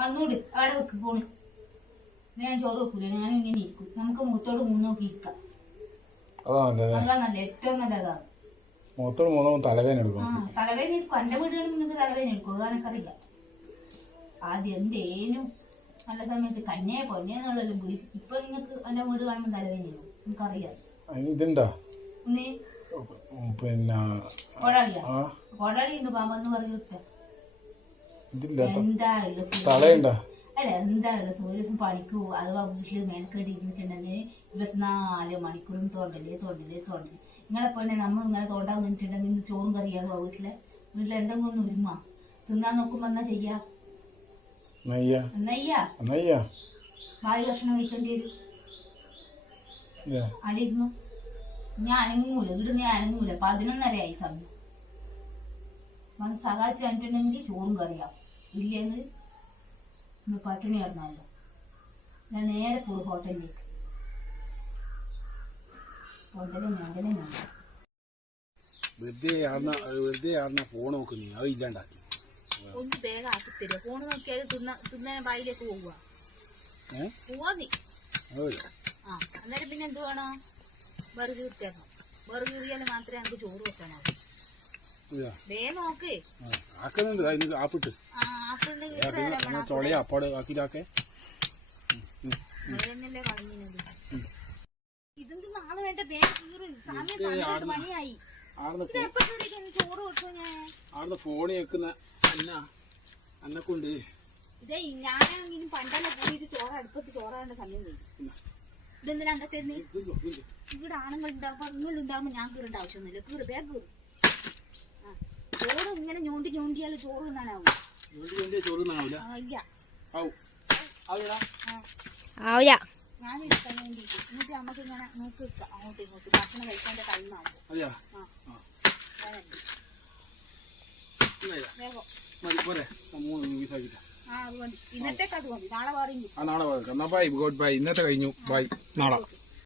വന്നൂട് അവിടെ വെക്ക് പോണ്. ഞാൻ ചോറ് വെക്കൂല ഞാൻ ഇങ്ങനെ ഇരിക്കും. നമുക്ക് മൂത്തോട് മൂന്നോക്കി ഇരിക്കാം. അതാ നല്ല ഏറ്റവും നല്ലതാണ് മൂത്തോട് ആ തലവേദന എടുക്കും. എന്റെ വീടുകളിൽ നിങ്ങൾക്ക് തലവേദന എടുക്കും അത് ആദ്യം എന്തേനും? നല്ല സമയത്ത് കന്യേ പൊന്നേന്നുള്ളൊരു വിളി ഇപ്പൊ നിങ്ങൾക്ക് എന്റെ വീട് കാണുമ്പോൾ തലവേദന എടുക്കും. എനിക്കറിയാം ഇതുണ്ടാ? പിന്നെ കോടാളിയാ? ആ. കോടാളി ഉണ്ട് പാമ്പെന്ന് പറഞ്ഞിട്ട് ഇതില്ല അല്ല എന്താ ഒരു ദിവസം പണിക്ക് പോകും അഥവാ വീട്ടിൽ മേൽക്കേണ്ടി ഇരുന്നിട്ടുണ്ടെങ്കിൽ ഇരുപത്തിനാല് മണിക്കൂറും തോണ്ടല്ലേ തോണ്ടല്ലേ തോണ്ടല്ലേ നിങ്ങളെ പോലെ നമ്മൾ ഇങ്ങനെ തോണ്ടാൻ നിന്നിട്ടുണ്ടെങ്കിൽ ഇന്ന് ചോറും കറിയാകുമോ വീട്ടിലെ? വീട്ടിൽ എന്തെങ്കിലും ഒന്ന് ഒരുമ തിന്നാൻ നോക്കുമ്പോൾ എന്നാ ചെയ്യാ? നെയ്യ. എന്നയ്യാ നെയ്യ. വായു ഭക്ഷണം കഴിക്കേണ്ടി വരും. അടിയിരുന്നു. ഞാൻ അനങ്ങൂല. ഇവിടെ ഞാൻ അനങ്ങൂല. പതിനൊന്നരയായി സമയം. വന്ന് സഹായിച്ച് കണ്ടിട്ടുണ്ടെങ്കിൽ ചോറും കറിയാം ഇല്ലെങ്കിൽ ഇന്ന് പട്ടിണി കിടന്നല്ലോ. ഞാൻ നേരെ പോകും ഹോട്ടലിലേക്ക്. ഹോട്ടലിൽ മേഖല ഞാൻ വെറുതെ ആർന്ന വെറുതെ ആർന്ന ഫോൺ നോക്കുന്നു. അത് ഇല്ലാണ്ടാക്കി. ഒന്ന് വേഗം ആക്കി തരുക ഫോൺ നോക്കിയാൽ തിന്ന തിന്നാൻ ബായിലേക്ക് പോവുക ഏ? പോവാ നീ അതുമില്ല. ആ അന്നേരം പിന്നെ എന്ത് വേണം? വെറുതെ കീർത്തിയാക്കണം വെറുതെ കീറിയാൽ മാത്രമേ നമുക്ക് ചോറ് വെക്കാനാവൂ ആക്കുന്നുണ്ട്. അതിന് ആപ്പിട്ട് ചൊളയെ അപ്പാട് ആക്കിയിട്ടാക്കെ ആടുന്ന ഞാൻ? ഫോണിൽ വെക്കുന്ന അന്ന അന്നെ കൊണ്ട് ഇതേ ഞാനാണെങ്കിലും പണ്ടെല്ലാം പോയിട്ട് ചോറ് അടുപ്പത്ത് ചോറാകേണ്ട സമയം ഇതെന്തിനാ തരുന്നേ ഇവിടെ ആണുങ്ങൾ ഉണ്ടാകുമ്പോ നിങ്ങൾ ഉണ്ടാകുമ്പോ ഞാൻ കീറേണ്ട ആവശ്യമൊന്നുമില്ല. കീറ് വേഗം കീറ് ചോറ് ഇങ്ങനെ ഞോണ്ടി ഞോണ്ടിയാൽ ചോറ് തിന്നാനാവും. ആവില്ല. വേണ്ടിയിട്ട് എന്നിട്ട് നമുക്ക് ഇങ്ങനെ നോക്കി വെക്കാം അങ്ങോട്ടും ഇങ്ങോട്ടും ഭക്ഷണം കഴിക്കേണ്ട ടൈമാവും ഇന്നത്തെ കഴിഞ്ഞു. ബൈ നാളെ.